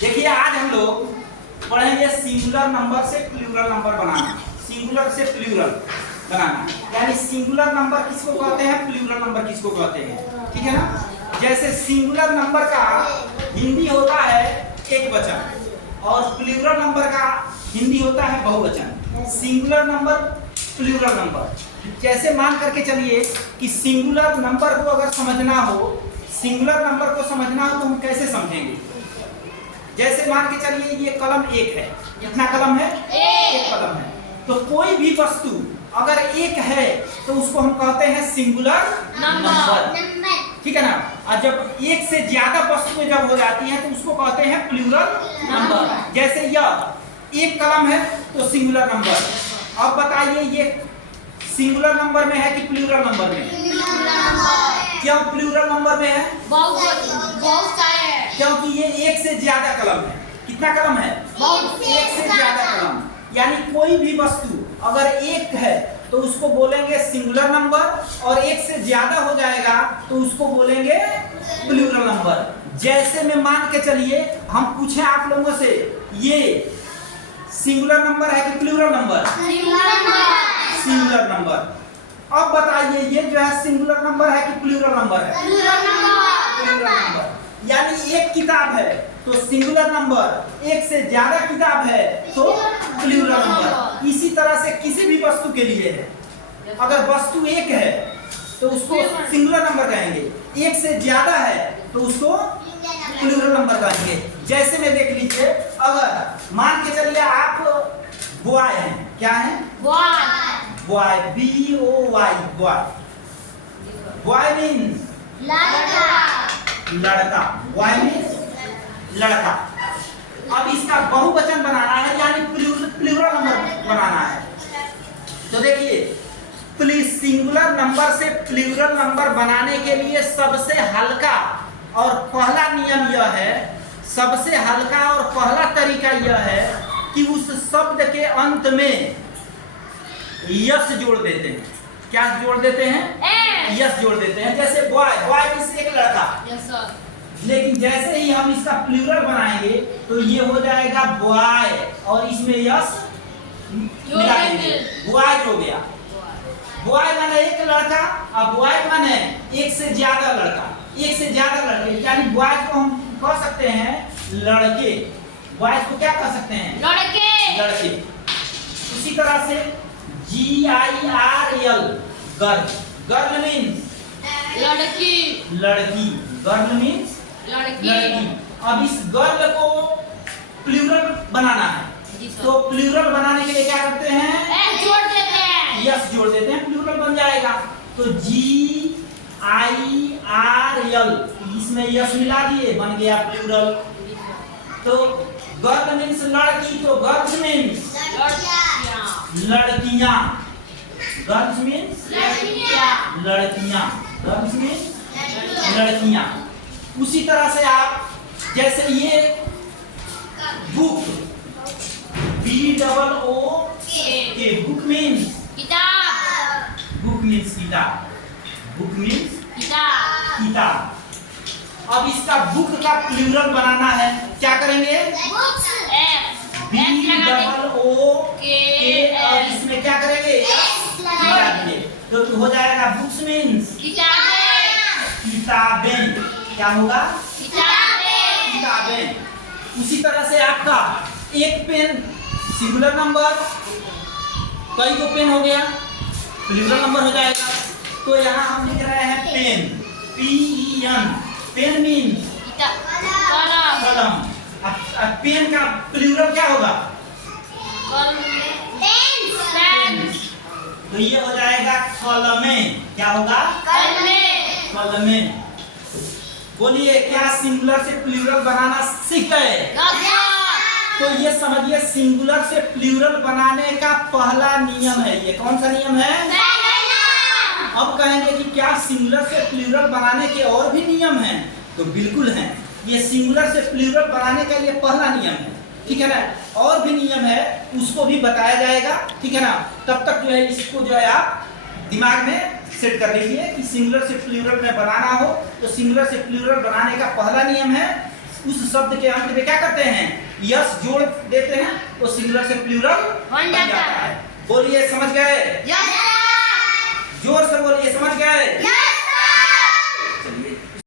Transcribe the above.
देखिए आज हम लोग पढ़ेंगे सिंगुलर नंबर से प्लूरल नंबर बनाना। सिंगुलर से प्लूरल बनाना यानी सिंगुलर नंबर किसको कहते हैं, प्लूरल नंबर किसको कहते हैं, ठीक है ना। जैसे सिंगुलर नंबर का हिंदी होता है एक वचन और प्लूरल नंबर का हिंदी होता है बहुवचन। सिंगुलर नंबर प्लूरल नंबर, जैसे मान करके चलिए कि सिंगुलर नंबर को अगर समझना हो, सिंगुलर नंबर को समझना हो तो हम कैसे समझेंगे। जैसे मान के चलिए ये कलम एक है, कितना कलम है, एक कलम है। तो कोई भी वस्तु अगर एक है तो उसको हम कहते हैं सिंगुलर नंबर, ठीक है ना। और जब एक से ज्यादा वस्तुएं जब हो जाती हैं तो उसको कहते हैं प्लूरल नंबर। जैसे यह एक कलम है तो सिंगुलर नंबर। अब बताइए ये सिंगुलर नंबर में है कि प्लूरल नंबर में? क्यों प्लूरल नंबर में है? क्योंकि ये एक से ज्यादा कलम है। कितना कलम है? एक से ज्यादा कलम। यानी कोई भी वस्तु अगर एक है तो उसको बोलेंगे सिंगुलर नंबर और एक से ज्यादा हो जाएगा तो उसको बोलेंगे प्लूरल नंबर। जैसे में मान के चलिए हम पूछें आप लोगों से ये सिंगुलर नंबर है कि प्लूरल नंबर? Singular number. अब बताइए ये जो है सिंगुलर नंबर है कि प्लूरल नंबर है? Plural number. यानी एक किताब है तो सिंगुलर नंबर, एक से ज्यादा किताब है तो प्लूरल नंबर। इसी तरह से किसी भी वस्तु के लिए है, अगर वस्तु एक है तो उसको सिंगुलर नंबर कहेंगे, एक से ज्यादा है तो उसको प्लूरल नंबर कहेंगे। जैसे में देख लीजिए अगर मान के चलिए आप बॉय हैं, क्या है? Boy, B-O-Y, boy. Boy means लड़का, बॉय मीन्स लड़का। अब इसका बहुवचन बनाना है यानी प्लूरल नंबर बनाना है। तो देखिए सिंगुलर नंबर से प्लूरल नंबर बनाने के लिए सबसे हल्का और पहला नियम यह है, सबसे हल्का और पहला तरीका यह है कि उस शब्द के अंत में यस जोड़ देते हैं। क्या जोड़ देते हैं? यस जोड़ देते हैं। जैसे बॉय, बॉय मींस एक लड़का। Yes sir. लेकिन जैसे ही हम इसका प्लूरल बनाएंगे तो ये हो जाएगा बॉय और इसमें यस मिला देंगे, बॉय हो गया। बॉय माने एक लड़का और बॉय माने एक से ज्यादा लड़का, एक से ज्यादा लड़के। यानी बॉय को हम कह सकते हैं लड़के, बॉय को क्या कह सकते हैं? लड़के। उसी तरह से G-I-R-L, गर्ल, गर्ल मीन्स लड़की, लड़की, गर्ल मीन्स लड़की। अब इस गर्ल को प्लूरल बनाना है तो प्लूरल बनाने के लिए क्या करते हैं? जोड़ देते हैं, यस जोड़ देते हैं, प्लूरल बन जाएगा। तो G-I-R-L, इसमें यस मिला दिए, बन गया प्लूरल। तो गर्ल मीन्स लड़की, तो गर्ल्स मीन्स लड़कियां, गर्ल्स मीन्स लड़कियां, गर्ल्स मीन्स लड़कियां। उसी तरह से आप जैसे ये बुक, B-O-O-K, बुक मीन्स किताब, बुक मीन्स किताब, बुक मीन्स किताब। अब इसका बुक का प्लूरल बनाना है, क्या करेंगे? B-O-O-K और इसमें क्या करेंगे? मिला दिए तो हो जाएगा बुक्स मीन्स किताबें। क्या होगा? किताबें। उसी तरह से आपका एक पेन सिंगुलर नंबर, कई को पेन हो गया, प्लूरल नंबर हो जाएगा। तो यहाँ हम लिख रहे हैं पेन, P-E-N, पेन मीन्स कलम। अब पेन का प्लूरल क्या होगा? तो ये हो जाएगा कलमें। क्या होगा? कलमें। बोलिए क्या सिंगुलर से प्लूरल बनाना सीख गए? तो ये समझिए सिंगुलर से प्लूरल बनाने का पहला नियम है। ये कौन सा नियम है? अब कहेंगे कि क्या सिंगुलर से प्लूरल बनाने के और भी नियम हैं? तो बिल्कुल हैं। ये सिंगुलर से प्लूरल बनाने का ये पहला नियम है, ठीक है ना। और भी नियम है उसको भी बताया जाएगा, ठीक है ना। तब तक जो है इसको जो है आप दिमाग में सेट कर लीजिए कि सिंगुलर से प्लूरल में बनाना हो तो सिंगुलर से प्लूरल बनाने का पहला नियम है उस शब्द के अंत में क्या करते हैं, यस जोड़ देते हैं, तो सिंगुलर से प्लूरल बन जाता है। बोलिए समझ गए? यस जोर से बोलिए समझ गए?